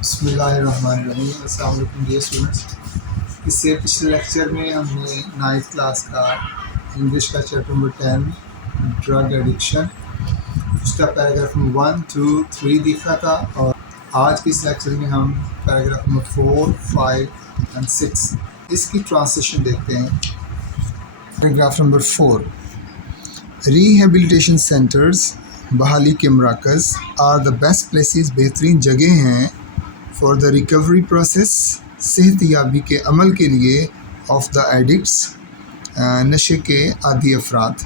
بسم اللہ الرحمن الرحیم۔ السلام علیکم ڈیئر اسٹوڈنٹس۔ اس سے پچھلے لیکچر میں ہم نے 9th کلاس کا انگلش کا چیپٹر نمبر 10 ڈرگ ایڈکشن، اس کا پیراگراف نمبر 1 2 3 دیکھا تھا، اور آج کے اس لیکچر میں ہم پیراگراف نمبر 4 5 اور 6 اس کی ٹرانسلیشن دیکھتے ہیں۔ پیراگراف نمبر 4، ریہیبلیٹیشن سینٹرز، بحالی کے مراکز، آر دا بیسٹ پلیسز، بہترین جگہ ہیں، فار دا ریکوری پروسیس، صحت یابی کے عمل کے لیے، آف دا ایڈکٹس، نشے کے عادی افراد۔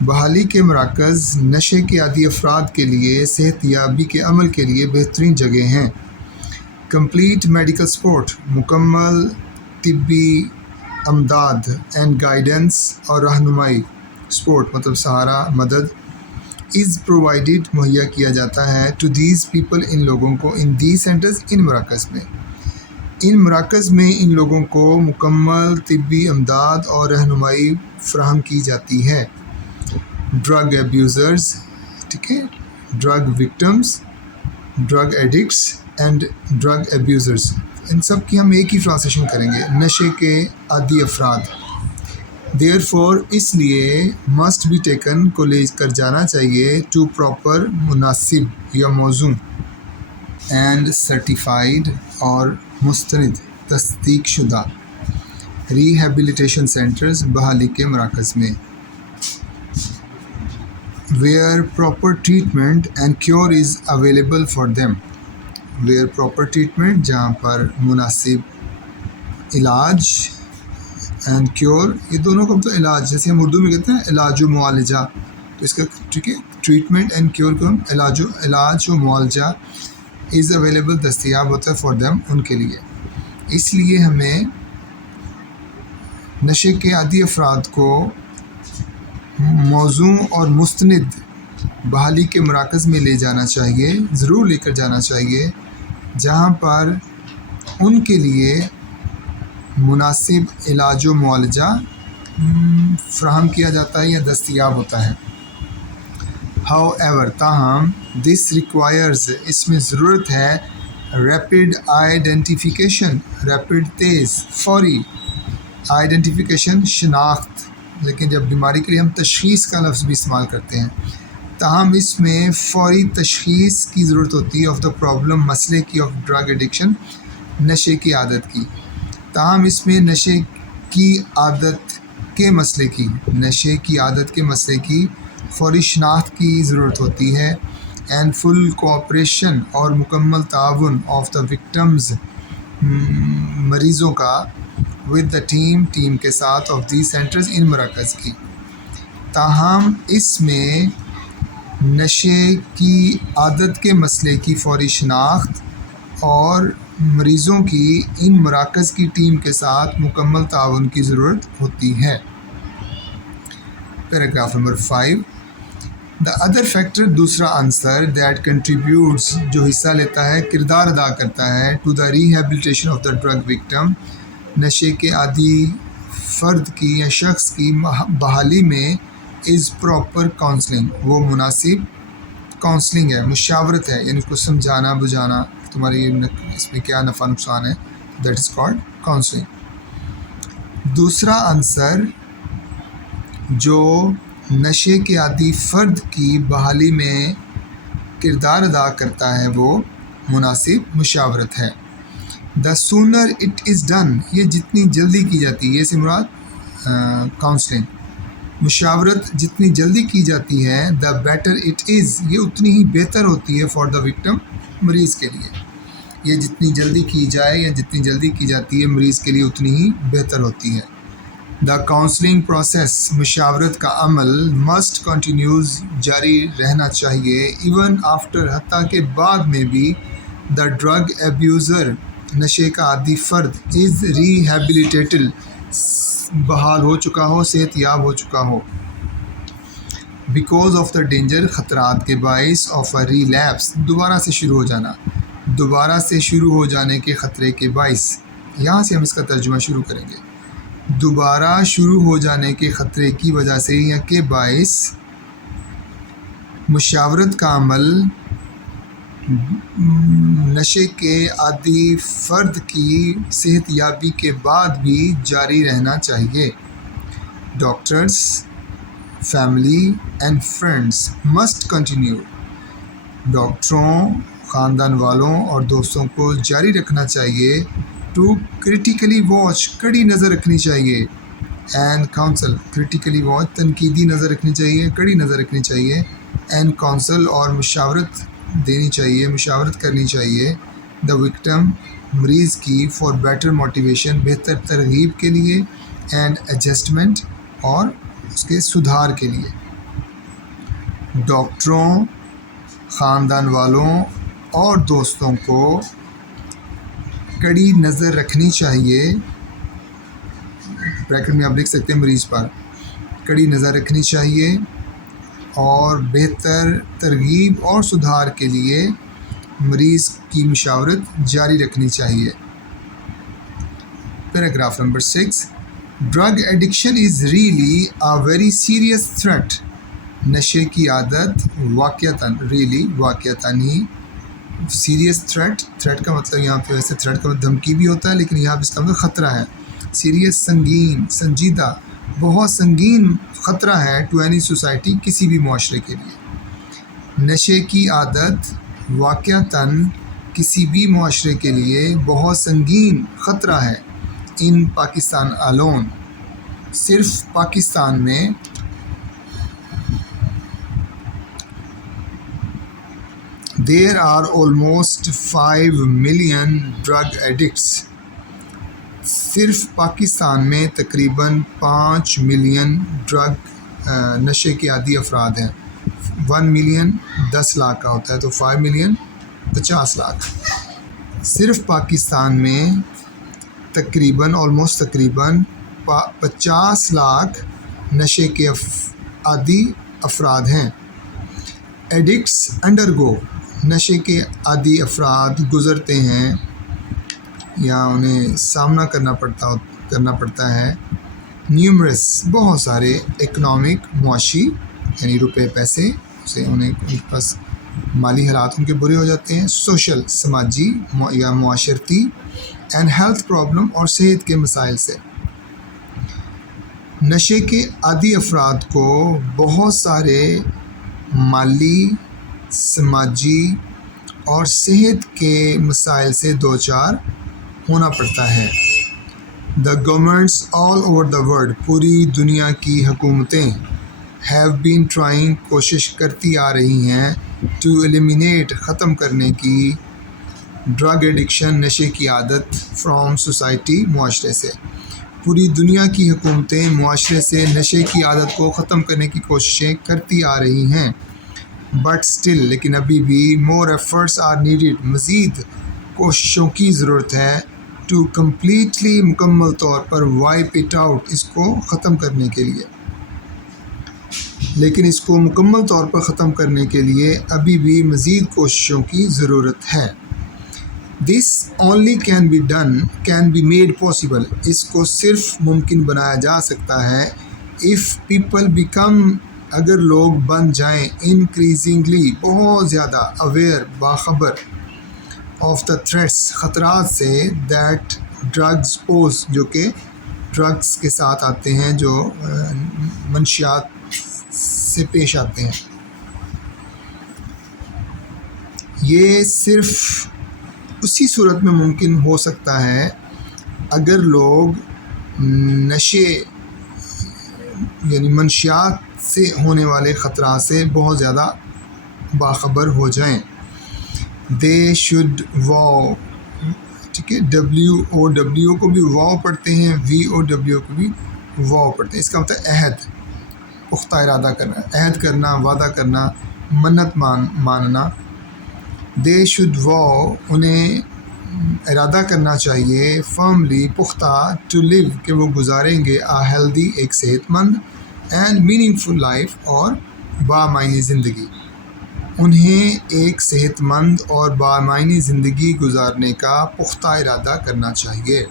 بحالی کے مراکز نشے کے عادی افراد کے لیے صحت یابی کے عمل کے لیے بہترین جگہ ہیں۔ کمپلیٹ میڈیکل سپورٹ، مکمل طبی امداد، اینڈ گائیڈنس اور رہنمائی، سپورٹ مطلب سہارا، مدد، از پرووائڈیڈ مہیا کیا جاتا ہے، ٹو دیز پیپل ان لوگوں کو، ان دیز سینٹرز ان مراکز میں، ان مراکز میں ان لوگوں کو مکمل طبی امداد اور رہنمائی فراہم کی جاتی ہے۔ ڈرگ ایبیوزرز، ٹھیک ہے، drug victims, drug addicts and drug abusers, ان سب کی ہم ایک ہی ٹرانسلیشن کریں گے، نشے کے عادی افراد۔ دیئر فور، اس لیے، مسٹ بی ٹیکن کو لے کر جانا چاہیے، ٹو پراپر مناسب یا موزوں، اینڈ سرٹیفائیڈ اور مستند تصدیق شدہ، ریہیبلیٹیشن سینٹرز، بحالی کے مراکز میں، where proper treatment and cure is available for them, where proper treatment, جہاں پر مناسب علاج، اینڈ کیور، یہ دونوں کا مطلب علاج، جیسے ہم اردو میں کہتے ہیں علاج و معالجہ، تو اس کا ٹھیک ہے، ٹریٹمنٹ اینڈ کیور کو ہم علاج و معالجہ، از اویلیبل، دستیاب ہوتا ہے، فار دیم، ان کے لیے۔ اس لیے ہمیں نشے کے عادی افراد کو موزوں اور مستند بحالی کے مراکز میں لے جانا چاہیے، ضرور لے کر جانا چاہیے، جہاں پر ان کے لیے مناسب علاج و معالجہ فراہم کیا جاتا ہے یا دستیاب ہوتا ہے۔ ہاؤ ایور، تاہم، دس ریکوائرز، اس میں ضرورت ہے، ریپڈ آئیڈینٹیفیکیشن، ریپڈ تیز، فوری، آئیڈینٹیفیکیشن شناخت، لیکن جب بیماری کے لیے ہم تشخیص کا لفظ بھی استعمال کرتے ہیں، تاہم اس میں فوری تشخیص کی ضرورت ہوتی ہے، آف دا پرابلم، مسئلے کی، آف ڈرگ ایڈکشن، نشے کی عادت کی، تاہم اس میں نشے کی عادت کے مسئلے کی، نشے کی عادت کے مسئلے کی فوری شناخت کی ضرورت ہوتی ہے، اینڈ فل کوآپریشن، اور مکمل تعاون، آف دا وکٹمز، مریضوں کا، ود دا ٹیم کے ساتھ، آف دیز سینٹرز، ان مراکز کی، تاہم اس میں نشے کی عادت کے مسئلے کی فوری شناخت اور مریضوں کی ان مراکز کی ٹیم کے ساتھ مکمل تعاون کی ضرورت ہوتی ہے۔ Paragraph number 5، the other factor, دوسرا عنصر، دیٹ کنٹریبیوٹس، جو حصہ لیتا ہے، کردار ادا کرتا ہے، to the rehabilitation of the drug victim, نشے کے عادی فرد کی یا شخص کی بحالی میں، از پراپر کاؤنسلنگ، وہ مناسب کاؤنسلنگ ہے، مشاورت ہے، یعنی اس کو سمجھانا بجھانا، تمہاری اس میں کیا نفع نقصان ہے، دیٹ از کالڈ کاؤنسلنگ۔ دوسرا عنصر جو نشے کے عادی فرد کی بحالی میں کردار ادا کرتا ہے، وہ مناسب مشاورت ہے۔ The sooner it is done, یہ جتنی جلدی کی جاتی ہے، یہ سے مراد کاؤنسلنگ، مشاورت جتنی جلدی کی جاتی ہے، دا بیٹر اٹ از، یہ اتنی ہی بہتر ہوتی ہے، فار دا وکٹم، مریض کے لیے، یہ جتنی جلدی کی جائے یا جتنی جلدی کی جاتی ہے، مریض کے لیے اتنی ہی بہتر ہوتی ہے۔ دا کاؤنسلنگ پروسیس، مشاورت کا عمل، مسٹ کنٹینیوز، جاری رہنا چاہیے، ایون آفٹر، حتیٰ کہ بعد میں بھی، دا ڈرگ ایبیوزر، نشے کا عادی فرد، از ریہیبلیٹیٹڈ، بحال ہو چکا ہو، صحت یاب ہو چکا ہو، بیکاز آف دا ڈینجر، خطرات کے باعث، آف اے ریلیپس، دوبارہ سے شروع ہو جانا، دوبارہ سے شروع ہو جانے کے خطرے کے باعث، یہاں سے ہم اس کا ترجمہ شروع کریں گے، دوبارہ شروع ہو جانے کے خطرے کی وجہ سے یا کے باعث، مشاورت کا عمل نشے کے عادی فرد کی صحت یابی کے بعد بھی جاری رہنا چاہیے. Doctors, family and friends must continue. ڈاکٹروں، خاندان والوں اور دوستوں کو جاری رکھنا چاہیے. ٹو کریٹیکلی واچ، کڑی نظر رکھنی چاہیے. اینڈ کاؤنسل، کریٹیکلی واچ تنقیدی نظر رکھنی چاہیے، کڑی نظر رکھنی چاہیے. اینڈ کاؤنسل اور مشاورت دینی چاہیے، مشاورت کرنی چاہیے. دا وکٹم، مریض کی، فار بیٹر موٹیویشن، بہتر ترغیب کے لیے. اینڈ ایڈجسٹمنٹ، اور اس کے سدھار کے لیے. ڈاکٹروں، خاندان والوں اور دوستوں کو کڑی نظر رکھنی چاہیے. بریکٹ میں آپ لکھ سکتے ہیں مریض پر. کڑی نظر رکھنی چاہیے اور بہتر ترغیب اور سدھار کے لیے مریض کی مشاورت جاری رکھنی چاہیے. Paragraph number 6. Drug addiction is really a very serious threat. نشے کی عادت واقعتاً، ریئلی واقعتاً ہی سیریس تھریٹ. تھریٹ کا مطلب یہاں پہ ویسے تھریٹ کا مطلب دھمکی بھی ہوتا ہے، لیکن یہاں پہ اس کا مطلب خطرہ ہے. سیریس، سنگین، سنجیدہ، بہت سنگین خطرہ ہے ٹو اینی سوسائٹی، کسی بھی معاشرے کے لیے. نشے کی عادت واقعتاً کسی بھی معاشرے کے لیے بہت سنگین خطرہ ہے. ان پاکستان الون، صرف پاکستان میں there are almost 5 million drug addicts. صرف پاکستان میں تقریباً 5 ملین ڈرگ نشے کے عادی افراد ہیں. 1 ملین 10 لاکھ کا ہوتا ہے، تو 5 ملین 50 لاکھ. صرف پاکستان میں تقریباً 50 لاکھ نشے کے عادی افراد ہیں. ایڈکٹس انڈرگو، نشے کے عادی افراد گزرتے ہیں یا انہیں سامنا کرنا پڑتا ہے نیومرس، بہت سارے اکنامک، معاشی، یعنی روپے پیسے سے ان کے پاس مالی حالات ان کے برے ہو جاتے ہیں. سوشل، سماجی یا معاشرتی. اینڈ ہیلتھ پرابلم، اور صحت کے مسائل سے. نشے کے عادی افراد کو بہت سارے مالی، سماجی اور صحت کے مسائل سے دوچار ہونا پڑتا ہے. The governments all over the world, پوری دنیا کی حکومتیں ہیو بین ٹرائنگ، کوشش کرتی آ رہی ہیں، ٹو ایلیمینیٹ، ختم کرنے کی، ڈرگ ایڈکشن، نشے کی عادت، فرام سوسائٹی، معاشرے سے. پوری دنیا کی حکومتیں معاشرے سے نشے کی عادت کو ختم کرنے کی کوششیں کرتی آ رہی ہیں. بٹ اسٹل، لیکن ابھی بھی، مور ایفرٹس آر نیڈیڈ، مزید کوششوں کی ضرورت ہے. ٹو کمپلیٹلی، مکمل طور پر، وائپ اٹ آؤٹ، اس کو ختم کرنے کے لیے. لیکن اس کو مکمل طور پر ختم کرنے کے لیے ابھی بھی مزید کوششوں کی ضرورت ہے. This only can be done, can be made possible, اس کو صرف ممکن بنایا جا سکتا ہے. اف پیپل بیکم، اگر لوگ بن جائیں، انکریزنگلی، بہت زیادہ، اویئر، باخبر، آف دا تھریٹس، خطرات سے، دیٹ ڈرگز پوز، جو کہ ڈرگز کے ساتھ آتے ہیں، جو منشیات سے پیش آتے ہیں. یہ صرف اسی صورت میں ممکن ہو سکتا ہے اگر لوگ نشے یعنی منشیات سے ہونے والے خطرات سے بہت زیادہ باخبر ہو جائیں. دے شوڈ واو، ٹھیک ہے، WOW کو بھی واو پڑھتے ہیں، VOW کو بھی واو پڑھتے ہیں. اس کا مطلب عہد، پختہ ارادہ کرنا، عہد کرنا، وعدہ کرنا، منت ماننا. دے شوڈ واو، انہیں ارادہ کرنا چاہیے، فرملی، پختہ، ٹو لیو، کہ وہ گزاریں گے، ہیلدی، ایک صحت مند، اینڈ میننگ فل لائف، اور بامعنی زندگی. انہیں ایک صحت مند اور بامعنی زندگی گزارنے کا پختہ ارادہ کرنا چاہیے.